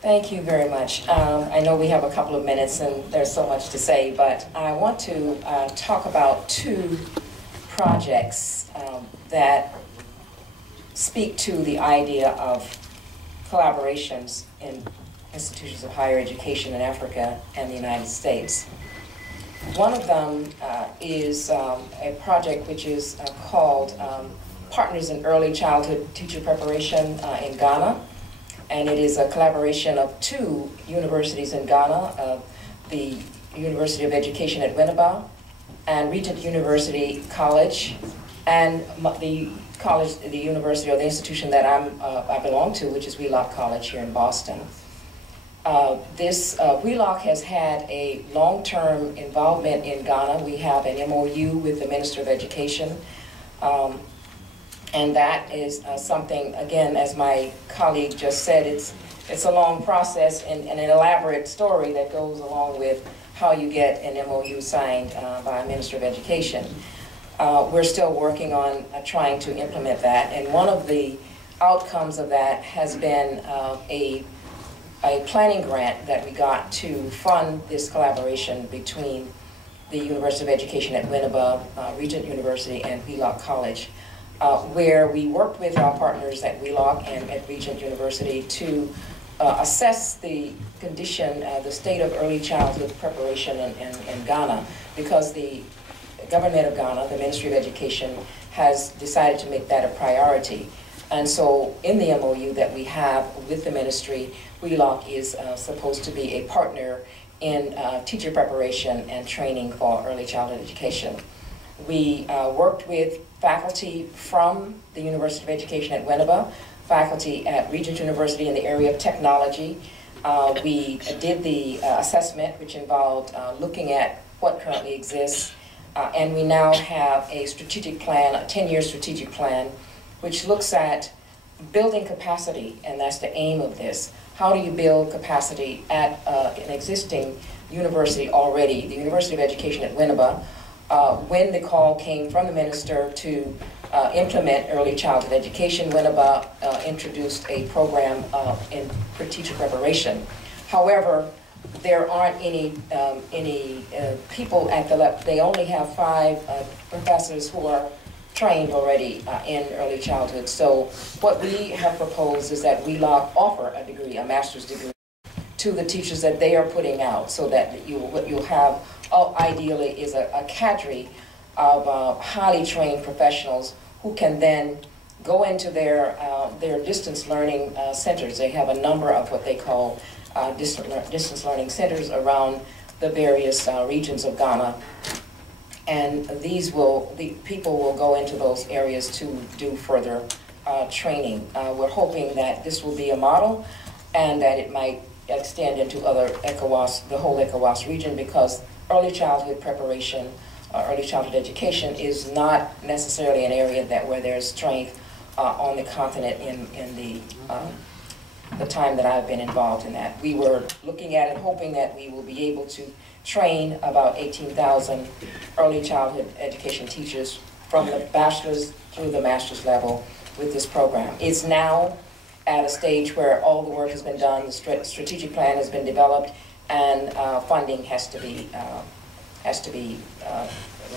Thank you very much. I know we have a couple of minutes and there's so much to say, but I want to talk about two projects that speak to the idea of collaborations in institutions of higher education in Africa and the United States. One of them is a project which is called Partners in Early Childhood Teacher Preparation in Ghana. And it is a collaboration of two universities in Ghana, the University of Education at Winneba and Regent University College, and the college, the university or the institution that I belong to, which is Wheelock College here in Boston. Wheelock has had a long-term involvement in Ghana. We have an MOU with the Minister of Education. And that is something, again, as my colleague just said, it's a long process and an elaborate story that goes along with how you get an MOU signed by a Minister of Education. We're still working on trying to implement that, and one of the outcomes of that has been a planning grant that we got to fund this collaboration between the University of Education at Winneba, Regent University, and Wheelock College. Where we worked with our partners at Wheelock and at Regent University to assess the condition, the state of early childhood preparation in Ghana, because the government of Ghana, the Ministry of Education, has decided to make that a priority. And so in the MOU that we have with the ministry, Wheelock is supposed to be a partner in teacher preparation and training for early childhood education. We worked with faculty from the University of Education at Winneba, faculty at Regent University in the area of technology. We did the assessment, which involved looking at what currently exists, and we now have a strategic plan, a 10-year strategic plan, which looks at building capacity, and that's the aim of this. How do you build capacity at an existing university already, the University of Education at Winneba? When the call came from the minister to implement early childhood education, Winneba introduced a program for teacher preparation. However, there aren't any people at the level. They only have 5 professors who are trained already in early childhood. So what we have proposed is that Wheelock offer a degree, a master's degree, to the teachers that they are putting out, so that what you'll have ideally is a cadre of highly trained professionals who can then go into their distance learning centers. They have a number of what they call distance learning centers around the various regions of Ghana. And the people will go into those areas to do further training. We're hoping that this will be a model and that it might extend into other ECOWAS, the whole ECOWAS region, because early childhood preparation, early childhood education is not necessarily an area where there's strength on the continent in the time that I've been involved in that. We were looking at it, hoping that we will be able to train about 18,000 early childhood education teachers from the bachelor's through the master's level with this program. It's now at a stage where all the work has been done, the strategic plan has been developed, and funding has to be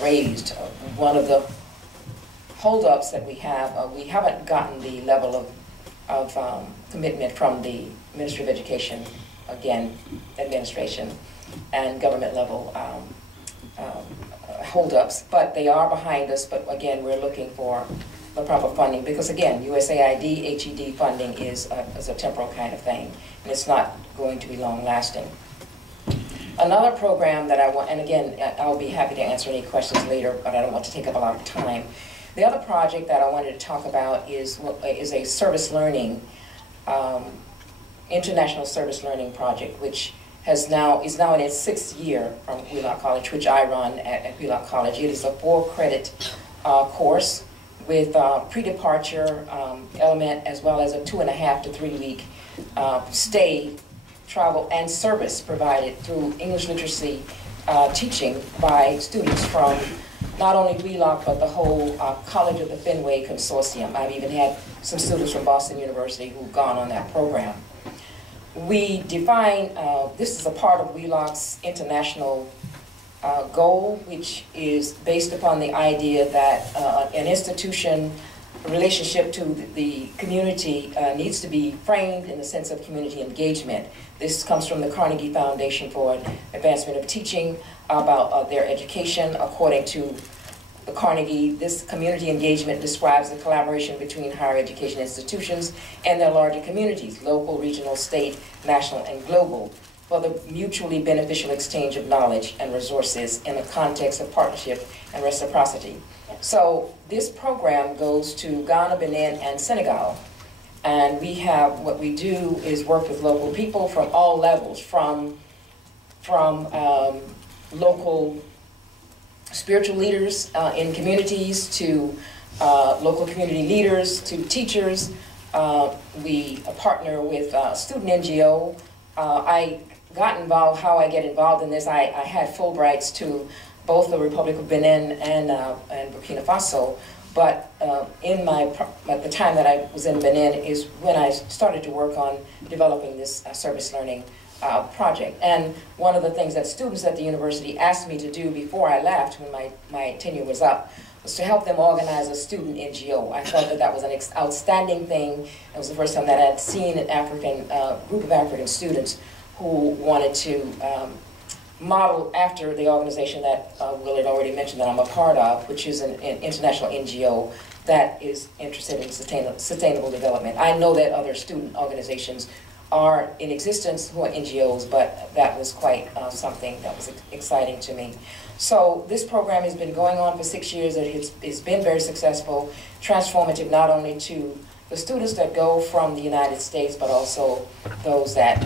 raised. One of the holdups that we haven't gotten the level of commitment from the Ministry of Education, again, administration, and government level holdups, but they are behind us. But again, we're looking for the proper funding, because again, USAID, HED funding is a temporal kind of thing, and it's not going to be long lasting. Another program that I want, and again, I'll be happy to answer any questions later, but I don't want to take up a lot of time. The other project that I wanted to talk about is a service learning, international service learning project, which is now in its 6th year from Wheelock College, which I run at Wheelock College. It is a 4-credit course with pre-departure element, as well as a 2.5 to 3 week stay, travel, and service provided through English literacy teaching by students from not only Wheelock, but the whole College of the Fenway Consortium. I've even had some students from Boston University who've gone on that program. we define, this is a part of Wheelock's international goal, which is based upon the idea that an institution relationship to the community needs to be framed in the sense of community engagement. This comes from the Carnegie Foundation for Advancement of Teaching about their education. According to the Carnegie, this community engagement describes the collaboration between higher education institutions and their larger communities, local, regional, state, national, and global, for the mutually beneficial exchange of knowledge and resources in the context of partnership and reciprocity. So this program goes to Ghana, Benin, and Senegal. And we have, what we do is work with local people from all levels, from local spiritual leaders in communities to local community leaders to teachers. We partner with student NGO. I got involved, how I get involved in this, I had Fulbrights to both the Republic of Benin and Burkina Faso, but at the time that I was in Benin is when I started to work on developing this service learning project. And one of the things that students at the university asked me to do before I left, when my tenure was up, was to help them organize a student NGO. I felt that that was an outstanding thing. It was the first time that I had seen an group of African students who wanted to model after the organization that Will had already mentioned that I'm a part of, which is an international NGO that is interested in sustainable development. I know that other student organizations are in existence who are NGOs, but that was quite something that was exciting to me. So this program has been going on for 6 years. It's been very successful, transformative not only to the students that go from the United States, but also those that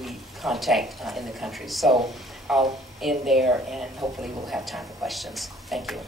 we contact in the country. So I'll end there, and hopefully we'll have time for questions. Thank you.